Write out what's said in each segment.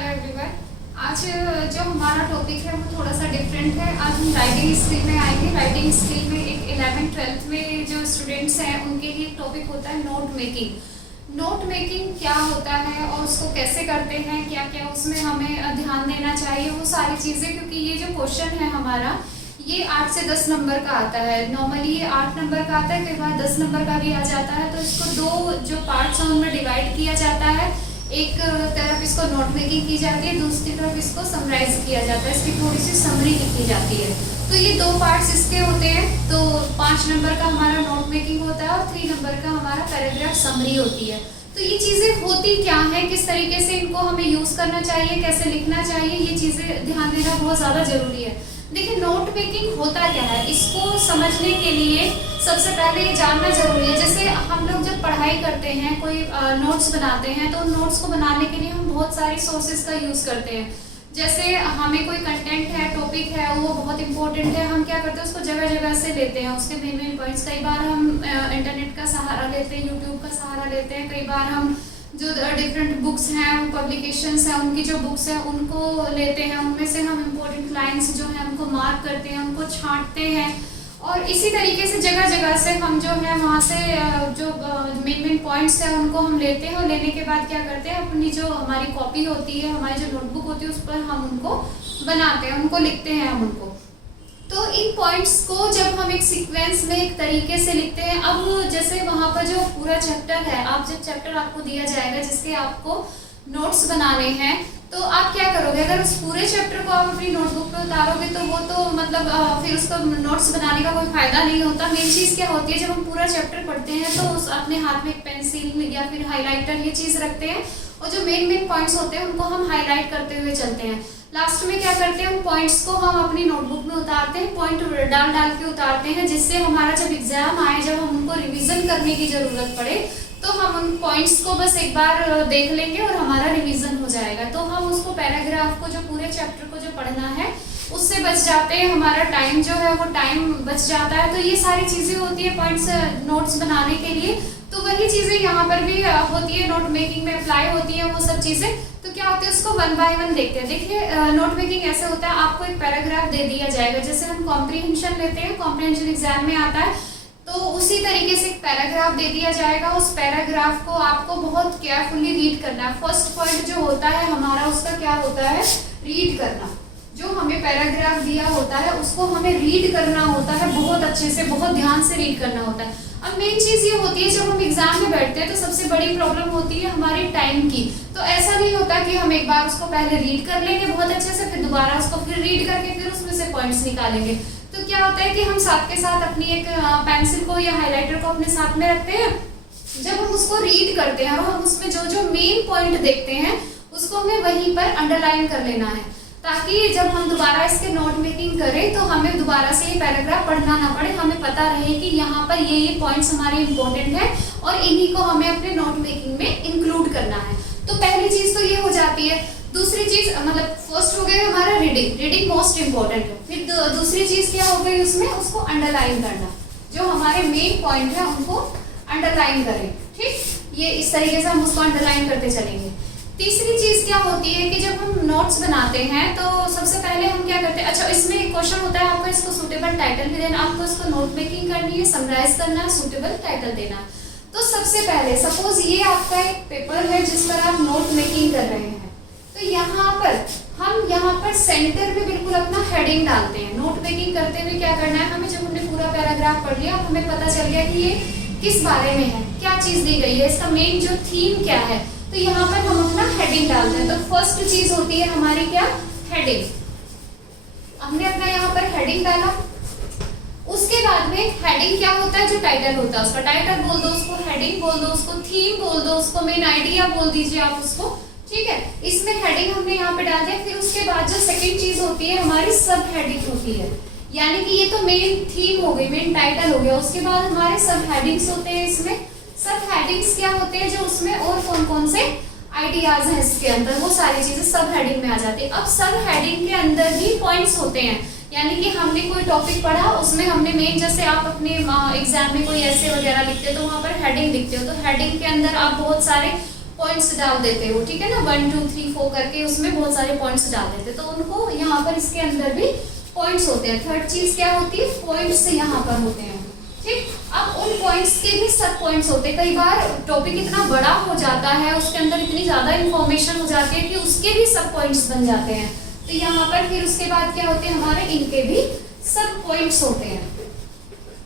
Hello everyone. आज जो हमारा टॉपिक है वो थोड़ा सा डिफरेंट है। आज हम राइटिंग स्किल में आएंगे। राइटिंग स्किल में एक 11th-12th में जो स्टूडेंट्स हैं उनके लिए एक टॉपिक होता है नोट मेकिंग। नोट मेकिंग क्या होता है और उसको कैसे करते हैं, क्या क्या उसमें हमें ध्यान देना चाहिए, वो सारी चीज़ें, क्योंकि ये जो क्वेश्चन है हमारा ये 8 से 10 नंबर का आता है। नॉर्मली ये 8 नंबर का आता है, कई बार 10 नंबर का भी आ जाता है। तो इसको दो जो पार्ट्स हैं उनमें डिवाइड किया जाता है। एक तरफ इसको नोट मेकिंग की जाती है, दूसरी तरफ इसको समराइज किया जाता है, इसकी थोड़ी सी समरी लिखी जाती है। तो ये दो पार्ट्स इसके होते हैं। तो 5 नंबर का हमारा नोट मेकिंग होता है और 3 नंबर का हमारा पैराग्राफ समरी होती है। तो ये चीज़ें होती क्या है, किस तरीके से इनको हमें यूज़ करना चाहिए, कैसे लिखना चाहिए, ये चीज़ें ध्यान देना बहुत ज़्यादा ज़रूरी है। देखिए, नोट मेकिंग होता क्या है, इसको समझने के लिए सबसे पहले ये जानना जरूरी है। जैसे हम लोग जब पढ़ाई करते हैं, कोई नोट्स बनाते हैं, तो उन नोट्स को बनाने के लिए हम बहुत सारी सोर्सेज का यूज़ करते हैं। जैसे हमें कोई कंटेंट है, टॉपिक है, वो बहुत इंपॉर्टेंट है, हम क्या करते हैं उसको जगह जगह से लेते हैं, उसके मेन मेन पॉइंट्स। कई बार हम इंटरनेट का सहारा लेते हैं, यूट्यूब का सहारा लेते हैं। कई बार हम जो डिफरेंट बुक्स हैं, पब्लिकेशंस हैं, उनकी जो बुक्स हैं उनको लेते हैं। उनमें से हम इम्पोर्टेंट लाइंस जो हैं उनको मार्क करते हैं, उनको छांटते हैं। और इसी तरीके से जगह जगह से हम जो है वहाँ से जो मेन मेन पॉइंट्स हैं उनको हम लेते हैं। और लेने के बाद क्या करते हैं, अपनी जो हमारी कॉपी होती है, हमारी जो नोटबुक होती है, उस पर हम उनको बनाते हैं, उनको लिखते हैं हम उनको। तो इन पॉइंट्स को जब हम एक सीक्वेंस में एक तरीके से लिखते हैं, अब जैसे वहाँ पर जो पूरा चैप्टर है, आप जब चैप्टर आपको दिया जाएगा जिसके आपको नोट्स बनाने हैं, तो आप क्या करोगे, अगर उस पूरे चैप्टर को आप अपनी नोटबुक पे उतारोगे तो वो तो मतलब फिर उसको नोट्स बनाने का कोई फायदा नहीं होता। मेन चीज़ क्या होती है, जब हम पूरा चैप्टर पढ़ते हैं तो उस अपने हाथ में एक पेंसिल या फिर हाईलाइटर ये चीज़ रखते हैं, और जो मेन मेन पॉइंट्स होते हैं उनको हम हाईलाइट करते हुए चलते हैं। लास्ट में क्या करते हैं, उन पॉइंट्स को हम अपनी नोटबुक में उतारते हैं, पॉइंट डाल डाल के उतारते हैं, जिससे हमारा जब एग्जाम आए, जब हम उनको रिवीजन करने की जरूरत पड़े, तो हम उन पॉइंट्स को बस एक बार देख लेंगे और हमारा रिवीजन हो जाएगा। तो हम उसको पैराग्राफ को, जो पूरे चैप्टर को जो पढ़ना है, उससे बच जाते हैं, हमारा टाइम जो है वो टाइम बच जाता है। तो ये सारी चीज़ें होती है पॉइंट्स नोट्स बनाने के लिए। तो वही चीज़ें यहाँ पर भी होती है, नोट मेकिंग में अप्लाई होती है वो सब चीज़ें। तो क्या होता है, उसको 1 बाय 1 देखते हैं। देखिए, नोट मेकिंग ऐसे होता है, आपको एक पैराग्राफ दे दिया जाएगा, जैसे हम कॉम्प्रीहेंशन लेते हैं, कॉम्प्रीहेंशन एग्जाम में आता है, तो उसी तरीके से एक पैराग्राफ दे दिया जाएगा। उस पैराग्राफ को आपको बहुत केयरफुली रीड करना है। फर्स्ट पॉइंट जो होता है हमारा, उसका क्या होता है, रीड करना। जो हमें पैराग्राफ दिया होता है उसको हमें रीड करना होता है, बहुत अच्छे से, बहुत ध्यान से रीड करना होता है। अब मेन चीज़ ये होती है, जब हम एग्जाम में बैठते हैं तो सबसे बड़ी प्रॉब्लम होती है हमारी टाइम की। तो ऐसा नहीं होता कि हम एक बार उसको पहले रीड कर लेंगे बहुत अच्छे से, फिर दोबारा उसको फिर रीड करके फिर उसमें से पॉइंट्स निकालेंगे। तो क्या होता है कि हम साथ के साथ अपनी एक पेंसिल को या हाइलाइटर को अपने साथ में रखते हैं। जब हम उसको रीड करते हैं और हम उसमें जो जो मेन पॉइंट देखते हैं उसको हमें वहीं पर अंडरलाइन कर लेना है, ताकि जब हम दोबारा इसके नोट मेकिंग करें तो हमें दोबारा से ये पैराग्राफ पढ़ना ना पड़े, हमें पता रहे कि यहाँ पर ये पॉइंट्स हमारे इंपॉर्टेंट हैं और इन्हीं को हमें अपने नोट मेकिंग में इंक्लूड करना है। तो पहली चीज़ तो ये हो जाती है। दूसरी चीज़, मतलब फर्स्ट हो गया हमारा रीडिंग, रीडिंग मोस्ट इंपॉर्टेंट है। फिर दूसरी चीज़ क्या हो गई उसमें, उसको अंडरलाइन करना, जो हमारे मेन पॉइंट है उनको अंडरलाइन करें। ठीक, ये इस तरीके से हम उसको अंडरलाइन करते चलेंगे। तीसरी चीज़ क्या होती है कि जब हम नोट्स बनाते हैं तो सबसे पहले हम क्या करते हैं, अच्छा इसमें एक क्वेश्चन होता है, आपको इसको सूटेबल टाइटल भी देना, आपको इसको नोट मेकिंग करनी है, समराइज करना है, सूटेबल टाइटल देना। तो सबसे पहले सपोज ये आपका एक पेपर है जिस पर आप नोट मेकिंग कर रहे हैं, तो यहाँ पर हम यहाँ पर सेंटर में बिल्कुल अपना हेडिंग डालते हैं। नोट मेकिंग करते हुए क्या करना है, हमें जब हमने पूरा पैराग्राफ पढ़ लिया, हमें पता चल गया कि ये किस बारे में है, क्या चीज़ दी गई है, इसका मेन जो थीम क्या है, तो यहाँ पर हम अपना हेडिंग डालते हैं। तो फर्स्ट चीज होती है हमारी क्या, हेडिंग। हमने अपना यहाँ पर हेडिंग डाला। उसके बाद में हेडिंग क्या होता है, जो टाइटल होता है उसका टाइटल बोल दो, उसको हेडिंग बोल दो, उसको थीम बोल दो, उसको मेन आइडिया बोल दीजिए आप उसको। ठीक है, इसमें हेडिंग हमने यहाँ पे डाल दिया। फिर उसके बाद जो सेकंड चीज होती है हमारी सब हेडिंग होती है, यानी कि ये तो मेन थीम हो गई, मेन टाइटल हो गया। उसके बाद हमारे सब हेडिंग्स होते हैं। इसमें सब हेडिंग्स क्या होते हैं, जो उसमें और कौन कौन से आइडियाज हैं इसके अंदर, वो सारी चीजें सब हेडिंग में आ जाती है। अब सब हेडिंग के अंदर ही पॉइंट्स होते हैं, यानी कि हमने कोई टॉपिक पढ़ा, उसमें हमने मेन, जैसे आप अपने एग्जाम में कोई ऐसे वगैरह लिखते हो तो वहाँ पर हेडिंग लिखते हो, तो हेडिंग के अंदर आप बहुत सारे पॉइंट्स डाल देते हो, ठीक है ना, 1 2 3 4 करके उसमें बहुत सारे पॉइंट्स डाल देते, तो उनको यहाँ पर इसके अंदर भी पॉइंट्स होते हैं। थर्ड चीज क्या होती है, पॉइंट्स यहाँ पर होते हैं, ठीक। अब उन पॉइंट्स के भी सब पॉइंट्स होते हैं। कई बार टॉपिक इतना बड़ा हो जाता है, उसके अंदर इतनी ज्यादा इंफॉर्मेशन हो जाती है कि उसके भी सब पॉइंट्स बन जाते हैं, तो यहाँ पर फिर उसके बाद क्या होते हैं, हमारे इनके भी सब पॉइंट्स होते हैं।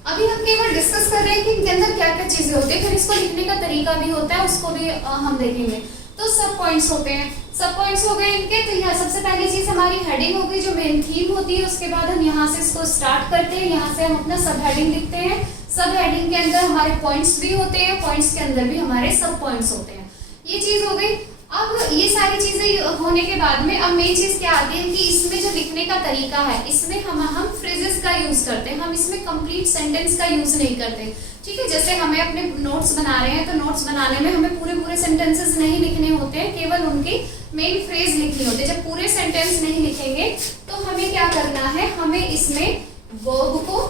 अभी हम केवल डिस्कस कर रहे हैं कि इनके अंदर क्या क्या चीजें होती है, फिर इसको लिखने का तरीका भी होता है, उसको भी हम देखेंगे। तो सब पॉइंट्स होते हैं, सब पॉइंट्स हो गए इनके। तो यहाँ सबसे पहली चीज हमारी हेडिंग होगी, जो मेन थीम होती है। उसके बाद हम यहाँ से इसको स्टार्ट करते हैं, यहाँ से हम अपना सब हेडिंग लिखते हैं। सब हेडिंग के अंदर हमारे पॉइंट्स भी होते हैं, पॉइंट्स के अंदर भी हमारे सब पॉइंट्स होते हैं। ये चीज हो गई। अब ये सारी चीजें होने के बाद में अब मेन चीज क्या आती है कि इसमें जो लिखने का तरीका है, इसमें हम फ्रेजेस का यूज करते हैं, हम इसमें कंप्लीट सेंटेंस का यूज नहीं करते, ठीक है। जैसे हमें अपने नोट्स बना रहे हैं, तो नोट्स बनाने में हमें पूरे सेंटेंसेस नहीं लिखने होते हैं, केवल उनकी मेन फ्रेज लिखनी होती है। जब पूरे सेंटेंस नहीं लिखेंगे तो हमें क्या करना है, हमें इसमें वर्ब को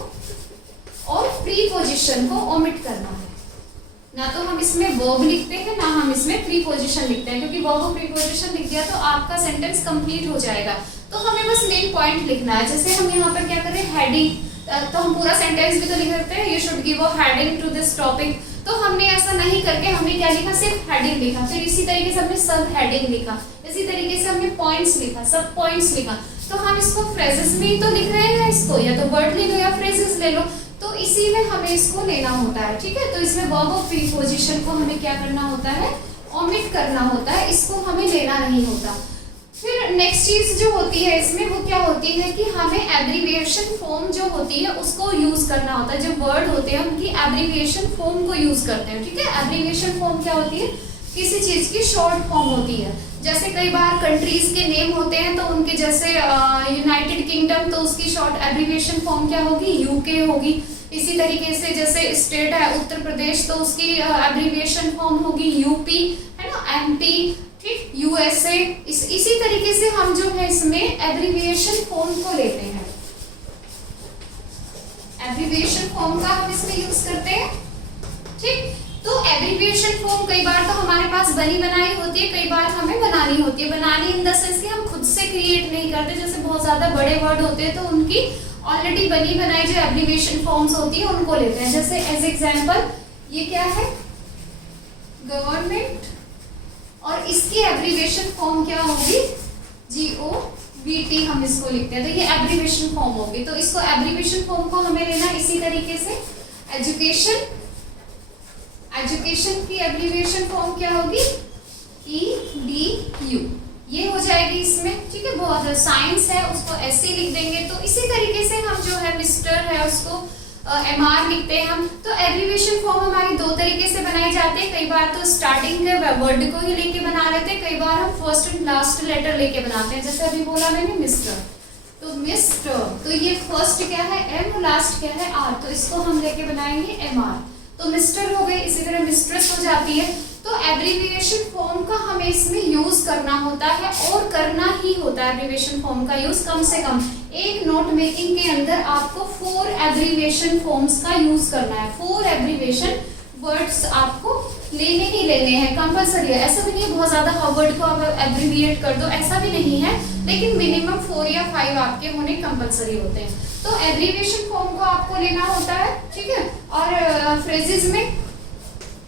और प्रीपोजिशन को ओमिट करना है। ना तो हम इसमें वर्ब लिखते हैं, ना हम इसमें प्रीपोजिशन लिखते हैं, क्योंकि वर्ब और प्रीपोजिशन लिख दिया तो आपका सेंटेंस कंप्लीट हो जाएगा। तो हमें बस मेन पॉइंट लिखना है। जैसे हम यहाँ पर क्या करें, हेडिंग, तो हम पूरा सेंटेंस भी तो लिख सकते हैं, you should give a heading to this topic. तो हमने ऐसा नहीं करके हमने क्या लिखा, सिर्फ हेडिंग लिखा। फिर इसी तरीके से हमने सब हेडिंग लिखा, इसी तरीके से हमने पॉइंट्स लिखा, सब पॉइंट्स लिखा। तो हम इसको फ्रेजेस में ही तो लिख रहे हैं ना, इसको या तो वर्ड ले लो या फ्रेजेस ले लो, तो इसी में हमें इसको लेना होता है, ठीक है। तो इसमें वर्ब और प्रीपोजिशन को हमें क्या करना होता है, ओमिट करना होता है, इसको हमें लेना नहीं होता। फिर नेक्स्ट चीज जो होती है इसमें वो क्या होती है कि हमें एब्रीविएशन फॉर्म जो होती है उसको यूज करना होता है। जो वर्ड होते हैं उनकी एब्रीविएशन फॉर्म को यूज करते हैं, ठीक है। एब्रीविएशन फॉर्म क्या होती है, किसी चीज की शॉर्ट फॉर्म होती है। जैसे कई बार कंट्रीज के नेम होते हैं, तो उनके जैसे यूनाइटेड किंगडम, तो उसकी शॉर्ट एब्रीविएशन फॉर्म क्या होगी, यूके होगी। इसी तरीके से जैसे स्टेट है उत्तर प्रदेश, तो उसकी एब्रीविएशन फॉर्म होगी यूपी, है ना, एमपी, ठीक, यूएसए। इसी तरीके से हम जो है इसमें एब्रीविएशन फॉर्म को लेते हैं, एब्रीविएशन फॉर्म का हम इसमें यूज करते हैं, ठीक। तो एब्रीविएशन फॉर्म कई बार तो हमारे पास बनी बनाई होती है, कई बार हमें बनानी होती है। बनानी इन द सेंस कि हम खुद से क्रिएट नहीं करते, जैसे बहुत ज्यादा बड़े वर्ड होते हैं तो उनकी ऑलरेडी बनी बनाई जो एब्रीविएशन फॉर्म्स होती है उनको लेते हैं। जैसे एज एग्जांपल ये क्या है, गवर्नमेंट, और इसकी एब्रीविएशन फॉर्म क्या होगी, GOVT, हम इसको लिखते हैं, तो ये एब्रीविएशन फॉर्म होगी। तो इसको एब्रीविएशन फॉर्म को हमें लेना इसी तरीके से। एजुकेशन, एजुकेशन की एब्रीविएशन फॉर्म क्या होगी, EDU, ये हो जाएगी इसमें, ठीक है। बहुत साइंस है उसको ऐसे लिख देंगे। तो इसी तरीके से हम जो है मिस्टर है उसको MR लिखते हैं हम। तो एब्रीविएशन फॉर्म हमारी दो तरीके से बनाई जाती है। कई बार तो स्टार्टिंग के वर्ड को ही लेके बना लेते हैं, कई बार हम फर्स्ट एंड लास्ट लेटर लेके बनाते हैं। जैसे अभी बोला मैंने मिस्टर, तो मिस्टर, तो ये फर्स्ट क्या है M, लास्ट क्या है R, तो इसको हम लेके बनाएंगे MR, तो मिस्टर हो गए। इसी तरह मिस्ट्रेस हो जाती है। तो एब्रीविएशन फॉर्म का हमें इसमें यूज करना होता है, और करना ही होता है एब्रीविएशन फॉर्म का यूज। कम से कम एक नोट मेकिंग के अंदर आपको 4 एब्रीविएशन फॉर्म्स का यूज करना है। 4 एब्रीविएशन वर्ड्स आपको लेने ही लेने हैं, कंपलसरी है। ऐसा भी नहीं बहुत ज्यादा वर्ड को आप एब्रीविएट कर दो, ऐसा भी नहीं है, लेकिन मिनिमम 4 या 5 आपके होने कंपलसरी होते हैं। तो एब्रीविएशन फॉर्म को आपको लेना होता है, ठीक है। और फ्रेजेस में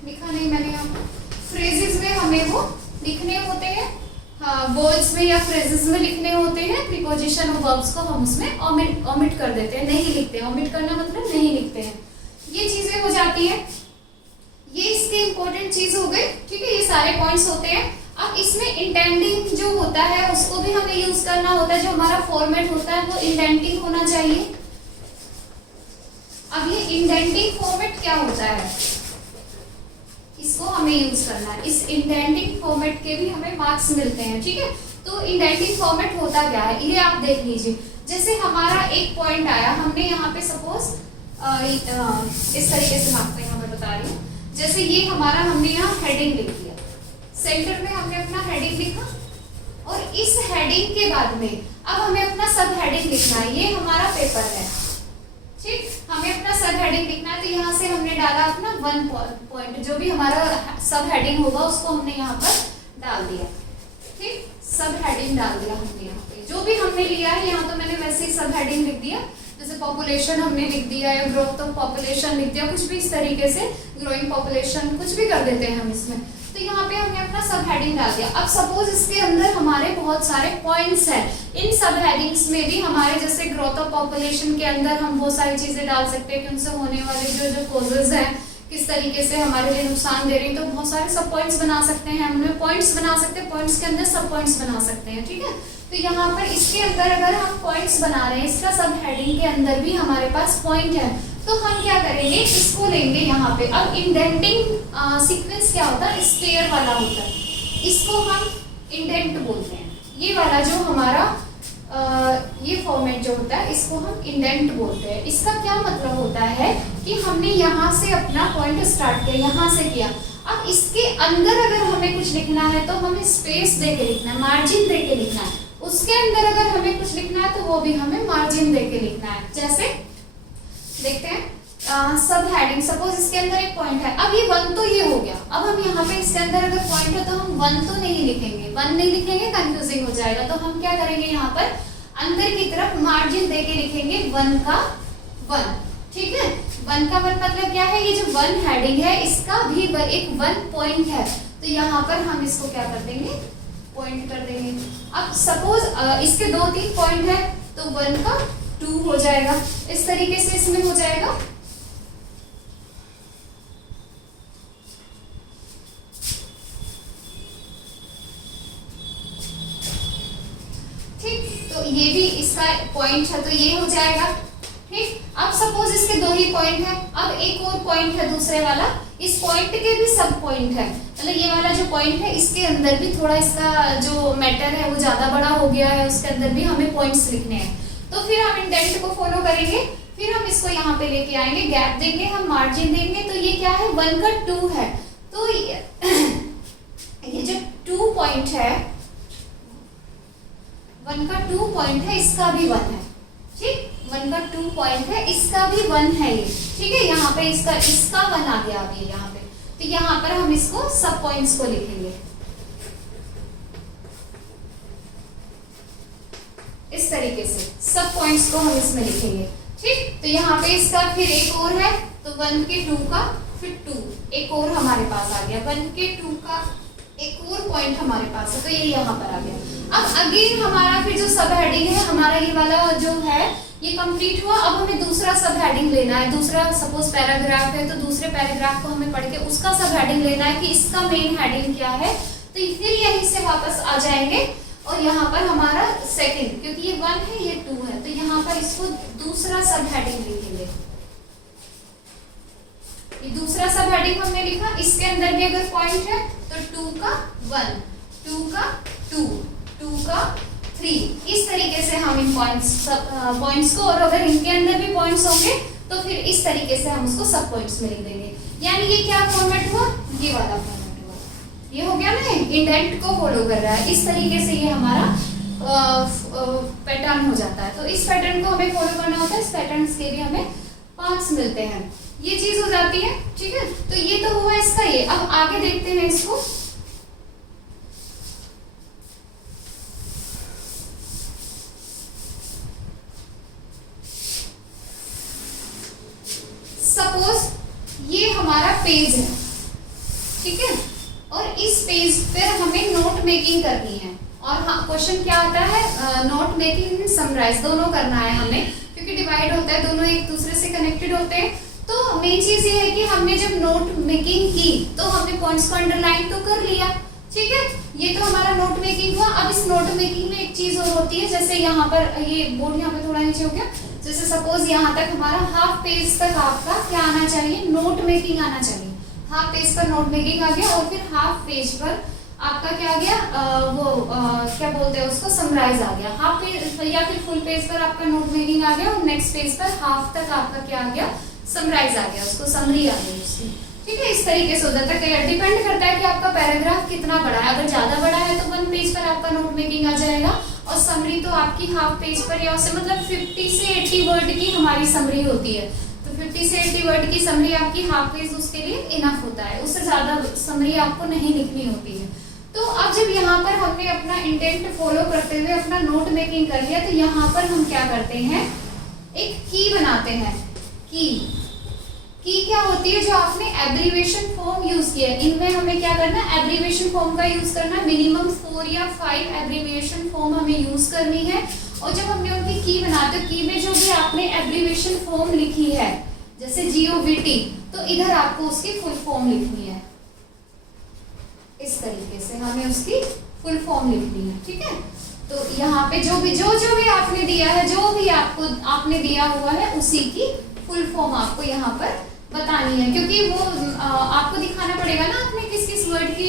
लिखा नहीं मैंने यहाँ पर, फ्रेजेस में हमें वो लिखने होते हैं, हाँ, वर्ड्स में या फ्रेजेस में लिखने होते हैं। प्रीपोजिशन और वर्ब्स को हम उसमें ओमिट कर देते हैं, नहीं लिखते हैं। ओमिट करना मतलब नहीं लिखते हैं। ये चीजें हो जाती है, ये इसके इंपॉर्टेंट चीज हो गई, ठीक है। ये सारे पॉइंट्स होते हैं। अब इसमें इंडेंटिंग जो होता है उसको भी हमें यूज करना होता है। जो हमारा फॉर्मेट होता है वो इंडेंटिंग होना चाहिए। अब ये इंडेंटिंग फॉर्मेट क्या होता है, इसको हमें यूज करना है। इस इंडेंटिंग फॉर्मेट के भी हमें मार्क्स मिलते हैं, ठीक है। तो इंडेंटिंग फॉर्मेट होता क्या है, ये आप देख लीजिए। जैसे हमारा एक पॉइंट आया, हमने यहाँ पे सपोज इस तरीके से मैं आपको यहाँ पे बता रही हूँ। जैसे ये हमारा, हमने यहाँ हेडिंग लिख दिया, सेंटर में हमने अपना हेडिंग लिखा, और इस हेडिंग के बाद में अब हमें अपना सब हेडिंग लिखना है। ये हमारा पेपर है, ठीक, हमें अपना सब हेडिंग लिखना है, तो यहाँ से हमने डाला अपना 1 पॉइंट, जो भी हमारा सब हेडिंग होगा उसको हमने यहाँ पर डाल दिया। ठीक, सब हेडिंग डाल दिया हमने यहाँ पे, जो भी हमने लिया है। यहाँ तो मैंने वैसे ही सब हेडिंग लिख दिया, जैसे पॉपुलेशन हमने लिख दिया या ग्रोथ ऑफ पॉपुलेशन लिख दिया, कुछ भी इस तरीके से, ग्रोइंग पॉपुलेशन कुछ भी कर देते हैं हम इसमें। तो यहाँ पे हमने अपना सब हेडिंग डाल दिया। अब सपोज इसके अंदर हमारे बहुत सारे पॉइंट्स हैं, इन सब हेडिंग्स में भी हमारे जैसे ग्रोथ ऑफ पॉपुलेशन के अंदर हम बहुत सारी चीजें डाल सकते हैं कि उनसे होने वाले जो जो कॉजेज हैं किस तरीके से हमारे लिए नुकसान दे रही है, तो बहुत सारे सब पॉइंट्स बना सकते हैं, हमने पॉइंट्स बना सकते हैं, पॉइंट्स के अंदर सब पॉइंट्स बना सकते हैं। ठीक है, तो यहाँ पर इसके अंदर अगर हम पॉइंट्स बना रहे हैं, इसका सब हेडिंग के अंदर भी हमारे पास पॉइंट है, तो हम क्या करेंगे, इसको लेंगे यहाँ पे। अब इंडेंटिंग सीक्वेंस क्या होता है, स्टेयर वाला होता है, इसको हम इंडेंट बोलते हैं। ये वाला जो हमारा ये फॉर्मेट जो होता है इसको हम इंडेंट बोलते हैं। इसका क्या मतलब होता है कि हमने यहाँ से अपना पॉइंट स्टार्ट किया, यहाँ से किया। अब इसके अंदर अगर हमें कुछ लिखना है तो हमें स्पेस दे के लिखना है, मार्जिन दे के लिखना है। उसके अंदर अगर हमें कुछ लिखना है तो वो भी हमें मार्जिन दे के लिखना है। जैसे देखते हैं सब हेडिंग, सपोज इसके अंदर एक पॉइंट है, अब ये 1 तो ये हो गया। अब हम यहाँ पे इसके अंदर अगर पॉइंट है तो हम 1 तो नहीं लिखेंगे, 1 नहीं लिखेंगे, कंफ्यूजिंग हो जाएगा। तो हम क्या करेंगे, यहाँ पर अंदर की तरफ मार्जिन दे के लिखेंगे 1 का 1। ठीक है, 1 का 1 मतलब क्या है, ये जो 1 हेडिंग है इसका भी एक 1 पॉइंट है, तो यहाँ पर हम इसको क्या कर देंगे, पॉइंट कर देंगे। अब सपोज इसके 2-3 पॉइंट है तो 1 का 2 हो जाएगा, इस तरीके से इसमें हो जाएगा। ठीक, तो ये भी इसका पॉइंट है तो ये हो जाएगा। ठीक, अब सपोज इसके 2 ही पॉइंट है, अब एक और पॉइंट है दूसरे वाला, इस पॉइंट के भी सब पॉइंट है, मतलब ये वाला जो पॉइंट है इसके अंदर भी थोड़ा इसका जो मैटर है वो ज्यादा बड़ा हो गया है, उसके अंदर भी हमें पॉइंट्स लिखने हैं। तो फिर हम इंडेंट को फॉलो करेंगे, फिर हम इसको यहाँ पे लेके आएंगे, गैप देंगे, हम मार्जिन देंगे। तो ये क्या है, 1 का 2 है, तो ये जो 2 पॉइंट है, 1 का 2 पॉइंट है, इसका भी 1 है। ठीक, 1 का 2 पॉइंट है, इसका भी 1 है ये। ठीक है, यहाँ पे इसका 1 आ गया अभी यहाँ पे, तो यहाँ पर हम इसको सब पॉइंट्स को लिखेंगे इस तरीके से, सब पॉइंट्स को हम इसमें लिखेंगे। ठीक, तो यहाँ पे इसका फिर एक और है, तो 1 के 2 का फिर 2 एक और हमारे पास आ गया, 1 के 2 का एक और पॉइंट हमारे पास है, तो ये यहाँ पर आ गया। अब अगेन हमारा फिर जो सब हेडिंग है, हमारा ये वाला जो है ये कंप्लीट हुआ। अब हमें दूसरा सब हेडिंग लेना है, दूसरा सपोज पैराग्राफ है तो दूसरे पैराग्राफ को हमें पढ़ के उसका सब हेडिंग लेना है कि इसका मेन हेडिंग क्या है। तो फिर यहीं से वापस आ जाएंगे और यहाँ पर हमारा सेकंड, क्योंकि ये 1 है ये 2 है, तो यहाँ पर इसको दूसरा सब हेडिंग लिखेंगे। ये दूसरा सब हेडिंग हमने लिखा, इसके अंदर भी अगर पॉइंट है तो 2 का 1, 2 का 2, 2 का 3, इस तरीके से हम इन पॉइंट्स को, और अगर इनके अंदर भी पॉइंट्स होंगे तो फिर इस तरीके से हम उसको सब पॉइंट्स में लिख देंगे। यानी ये क्या फॉर्मेट हुआ, ये वाला फॉर्मेट हुआ, ये हो गया ना, इंडेंट को फॉलो कर रहा है। इस तरीके से ये हमारा पैटर्न हो जाता है। तो इस पैटर्न को हमें फॉलो करना होता है, इस पैटर्न के भी हमें 5 मिलते हैं, ये चीज हो जाती है। ठीक है, तो ये तो हुआ इसका ये। अब आगे देखते हैं इसको, सपोज ये हमारा पेज है, ठीक है, और इस पेज पर हमें नोट मेकिंग करनी है। और हाँ, क्वेश्चन क्या आता है, नोट मेकिंग एंड समराइज दोनों करना है हमें, क्योंकि डिवाइड होता है, दोनों एक दूसरे से कनेक्टेड होते हैं। तो मेन चीज ये है कि हमने जब नोट मेकिंग की तो हमने पॉइंट्स को अंडरलाइन तो कर लिया, ठीक है, ये तो हमारा नोट मेकिंग हुआ। अब इस नोट मेकिंग में एक चीज और होती है, जैसे यहाँ पर ये बोर्ड यहाँ पे थोड़ा नीचे हो गया, जैसे सपोज यहाँ तक हमारा हाफ पेज तक आपका क्या आना चाहिए, नोट मेकिंग आना चाहिए। हाफ पेज पर नोट मेकिंग आ गया और फिर हाफ पेज पर आपका क्या आ गया, क्या बोलते हैं उसको, समराइज आ गया। हाफ पेज या फिर फुल पेज पर आपका नोट मेकिंग आ गया और नेक्स्ट पेज पर हाफ तक आपका क्या आ गया, समराइज आ गया, उसको समरी आ गई उसकी। ठीक है, इस तरीके से हो जाता है, डिपेंड करता है कि आपका पैराग्राफ कितना बड़ा है। अगर ज्यादा बड़ा है तो 1 पेज पर आपका नोट मेकिंग आ जाएगा, और और समरी तो आपकी हाफ पेज पर या उससे मतलब 50 से 80 वर्ड की हमारी समरी होती है। तो 50 से 80 वर्ड की समरी आपकी हाफ पेज उसके लिए इनफ होता है, उससे ज़्यादा समरी आपको नहीं लिखनी होती है। तो अब जब यहाँ पर हमने अपना इंटेंट फॉलो करते हुए अपना नोट मेकिंग कर लिया, तो यहाँ पर हम क्या करते हैं, एक की बनाते हैं। की क्या होती है, जो आपने एब्रीविएशन फॉर्म यूज किया है, इनमें हमें क्या करना है, एब्रीविएशन फॉर्म का यूज करना। मिनिमम 4 या 5 एब्रीविएशन फॉर्म हमें यूज करनी है। और जब हमने उनकी की बनाते हो, की में जो भी आपने एब्रीविएशन फॉर्म लिखी है, जैसे GOVT, तो इधर आपको उसकी फुल फॉर्म लिखनी है। इस तरीके से हमें उसकी फुल फॉर्म लिखनी है, ठीक है। तो यहाँ पे जो भी आपने दिया है, जो भी आपने दिया हुआ है, उसी की फुल फॉर्म आपको यहाँ पर बतानी है, क्योंकि वो आपको दिखाना पड़ेगा ना आपने किस किस वर्ड की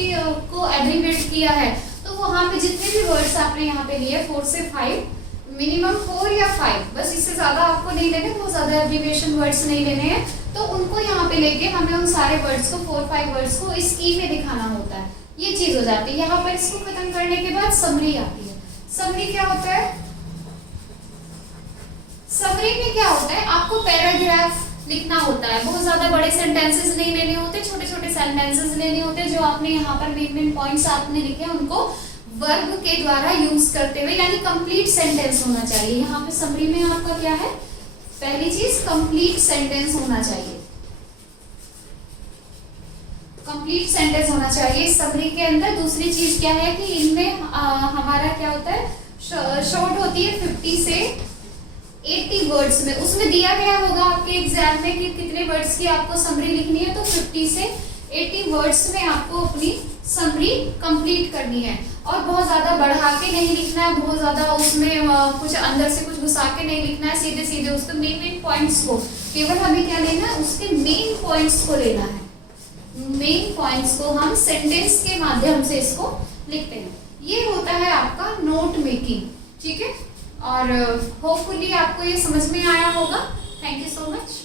को एब्रीविएट किया है। तो वहाँ पे जितने भी वर्ड्स आपने यहाँ पे लिए 4 से 5, मिनिमम 4 या 5, बस इससे ज़्यादा आपको नहीं लेने, बहुत ज़्यादा एब्रीविएशन वर्ड्स नहीं लेने हैं। तो उनको यहाँ पे लेके हमें उन सारे वर्ड्स को 4-5 वर्ड्स को इस की में दिखाना होता है। ये चीज़ हो जाती है। यहाँ पर इसको खत्म करने के बाद समरी आती है। समरी क्या होता है, समरी में क्या होता है, आपको पैराग्राफ लिखना होता है। बहुत ज्यादा बड़े सेंटेंसेस नहीं लेने होते, छोटे छोटे सेंटेंसेस लेने होते हैं। जो आपने यहाँ पर मेन पॉइंट्स आपने लिखे हैं, उनको वर्ब के द्वारा यूज करते हुए, यानी कंप्लीट सेंटेंस होना चाहिए। यहाँ पे समरी में आपका क्या है, पहली चीज कंप्लीट सेंटेंस होना चाहिए, कंप्लीट सेंटेंस होना चाहिए समरी के अंदर। दूसरी चीज क्या है कि इनमें हमारा क्या होता है, शॉर्ट होती है 50 से 80 वर्ड्स में। उसमें दिया गया होगा आपके एग्जाम में कि कितने वर्ड्स की आपको समरी लिखनी है, तो 50 से 80 वर्ड्स में आपको अपनी समरी कंप्लीट करनी है। और बहुत ज़्यादा बढ़ा के नहीं लिखना है, बहुत ज़्यादा उसमें कुछ अंदर से कुछ घुसा के नहीं लिखना है, सीधे सीधे उसके मेन पॉइंट्स को, केवल हमें क्या लेना है, उसके मेन पॉइंट्स को लेना है। मेन पॉइंट्स को हम सेंटेंस के माध्यम से इसको लिखते हैं। ये होता है आपका नोट मेकिंग, ठीक है। और होपफुली आपको ये समझ में आया होगा। Thank you so much.